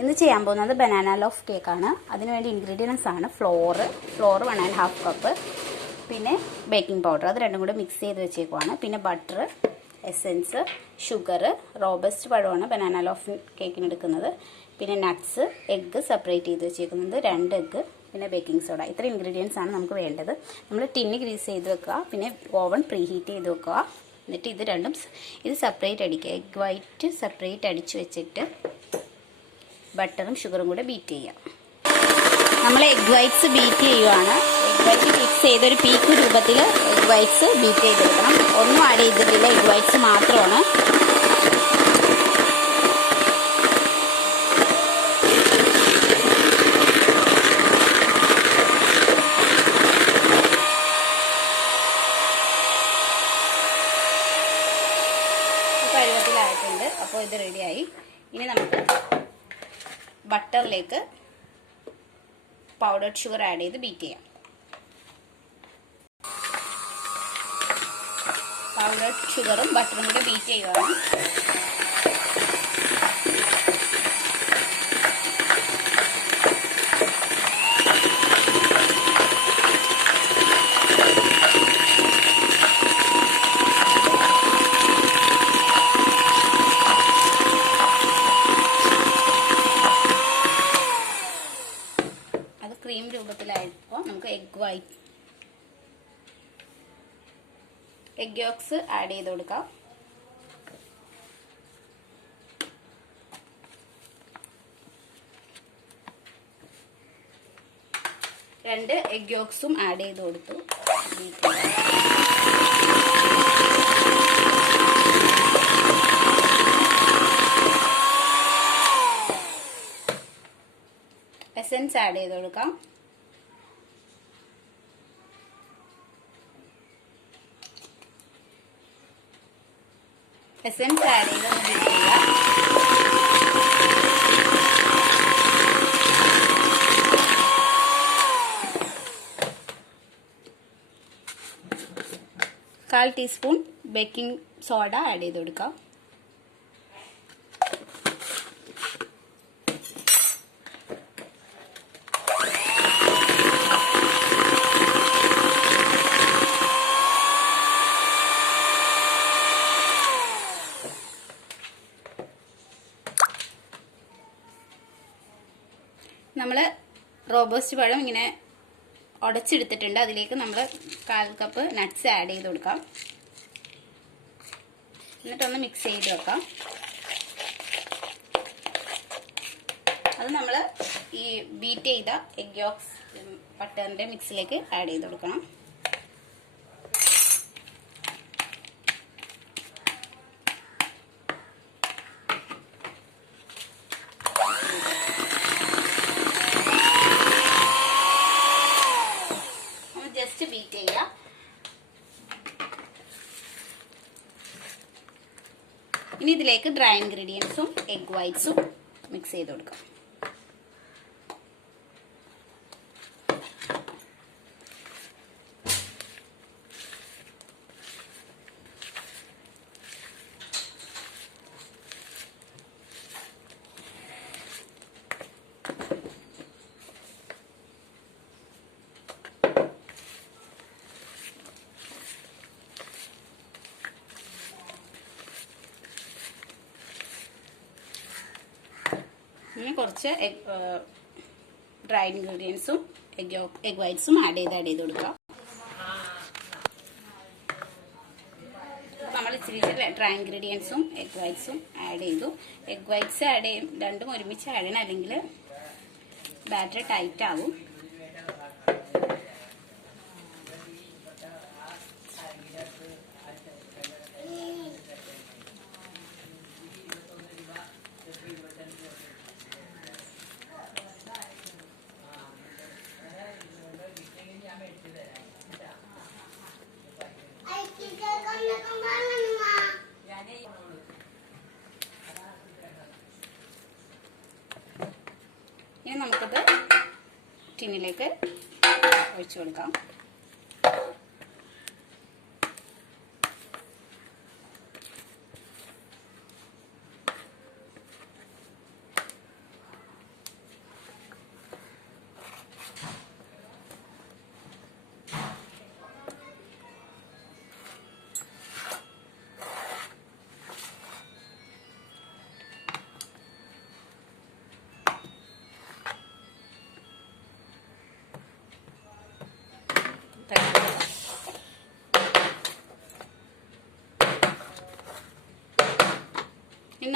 ഇന്ന് ചെയ്യാൻ പോകുന്നത് ബനാന ലോഫ് കേക്കാണ്. അതിനുവേണ്ടി ഇൻഗ്രീഡിയൻസ് ആണ് ഫ്ലോർ 1.5 കപ്പ്, പിന്നെ ബേക്കിംഗ് പൗഡർ, അത് രണ്ടും കൂടെ മിക്സ് ചെയ്ത് വെച്ചേക്കുവാണ്. പിന്നെ ബട്ടർ, എസെൻസ്, ഷുഗർ, റോബസ്റ്റ് പഴമാണ് ബനാന ലോഫ് കേക്കിന് എടുക്കുന്നത്. പിന്നെ നട്ട്സ്, എഗ്ഗ് സെപ്പറേറ്റ് ചെയ്ത് വെച്ചേക്കുന്നത് 2 എഗ്ഗ്, പിന്നെ ബേക്കിംഗ് സോഡ. ഇത്ര ഇൻഗ്രീഡിയൻസ് ആണ് നമുക്ക് വേണ്ടത്. നമ്മൾ ടിന്ന് ഗ്രീസ് ചെയ്ത് വെക്കുക, പിന്നെ ഓവൻ പ്രീ ഹീറ്റ് ചെയ്ത് വെക്കുക. എന്നിട്ട് ഇത് രണ്ടും സെപ്പറേറ്റ് അടിക്കുക. എഗ് വൈറ്റ് സെപ്പറേറ്റ് അടിച്ച് വെച്ചിട്ട് ബട്ടറും ഷുഗറും കൂടെ ബീറ്റ് ചെയ്യുക. നമ്മൾ എഗ് വൈറ്റ്സ് ബീറ്റ് ചെയ്യുകയാണ്. എഗ് വൈറ്റ് മിക്സ് ചെയ്തൊരു പീക്ക് രൂപത്തിൽ എഗ് വൈറ്റ്സ് ബീറ്റ് ചെയ്തെടുക്കണം. ഒന്നും ആഡ് ചെയ്തിട്ടില്ല, എഗ് വൈറ്റ്സ് മാത്രമാണ്. പരുവത്തിലായിട്ടുണ്ട്. അപ്പോൾ ഇത് റെഡിയായി. ഇനി നമുക്ക് ബട്ടറിലേക്ക് പൗഡർഡ് ഷുഗർ ആഡ് ചെയ്ത് ബീറ്റ് ചെയ്യാം. പൗഡർഡ് ഷുഗറും ബട്ടറും കൂടെ ബീറ്റ് ചെയ്യുകയാണ്. ക്രീം രൂപത്തിലായപ്പോൾ നമുക്ക് എഗ് യോക്സ് ആഡ് ചെയ്ത് കൊടുക്കാം. രണ്ട് എഗ് യോക്സും ആഡ് ചെയ്ത് കൊടുത്തു. എസെൻസ് ആഡ് ചെയ്ത് കൊടുക്കാം. എസെൻസ് ആഡ് ചെയ്ത് ബീറ്റ് ചെയ്യുക. കാൽ ടീസ്പൂൺ ബേക്കിംഗ് സോഡ ആഡ് ചെയ്ത് കൊടുക്കാം. നമ്മൾ റോബസ്റ്റ് പഴം ഇങ്ങനെ ഉടച്ചെടുത്തിട്ടുണ്ട്. അതിലേക്ക് നമ്മൾ 1/4 കപ്പ് നട്ട്സ് ആഡ് ചെയ്ത് കൊടുക്കാം. എന്നിട്ടൊന്ന് മിക്സ് ചെയ്ത് വെക്കാം. അത് നമ്മൾ ഈ ബീറ്റ് ചെയ്ത എഗ് യോക്സ് ബട്ടറിൻ്റെ മിക്സിലേക്ക് ആഡ് ചെയ്ത് കൊടുക്കണം. ജസ്റ്റ് ബീറ്റ് ചെയ്യുക. ഇനി ഇതിലേക്ക് ഡ്രൈ ഇൻഗ്രീഡിയൻസും എഗ് വൈറ്റ്സും മിക്സ് ചെയ്ത് കൊടുക്കാം. ഇനി കുറച്ച് ഡ്രൈ ഇൻഗ്രീഡിയൻസും എഗ് വൈറ്റ്സും ആഡ് ചെയ്ത് കൊടുക്കാം. നമ്മൾ ഇച്ചിരി ഡ്രൈ ഇൻഗ്രീഡിയൻസും എഗ് വൈറ്റ്സും ആഡ് ചെയ്തു. എഗ് വൈറ്റ്സ് ആഡ് ചെയ്യും, രണ്ടും ഒരുമിച്ച് ആഡ് ചെയ്യണം, അല്ലെങ്കിൽ ബാറ്റർ ടൈറ്റ് ആവും. ഇനി നമുക്കത് ടിന്നിലേക്ക് ഒഴിച്ചു കൊടുക്കാം.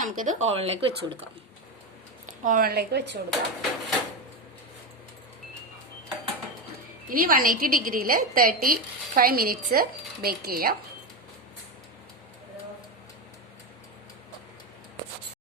നമുക്കിത് ഓവനിലേക്ക് വെച്ച് കൊടുക്കാം. ഓവനിലേക്ക് വെച്ച് കൊടുക്കാം. ഇനി 180 ഡിഗ്രിയിൽ 35 മിനിറ്റ്സ് ബേക്ക് ചെയ്യാം.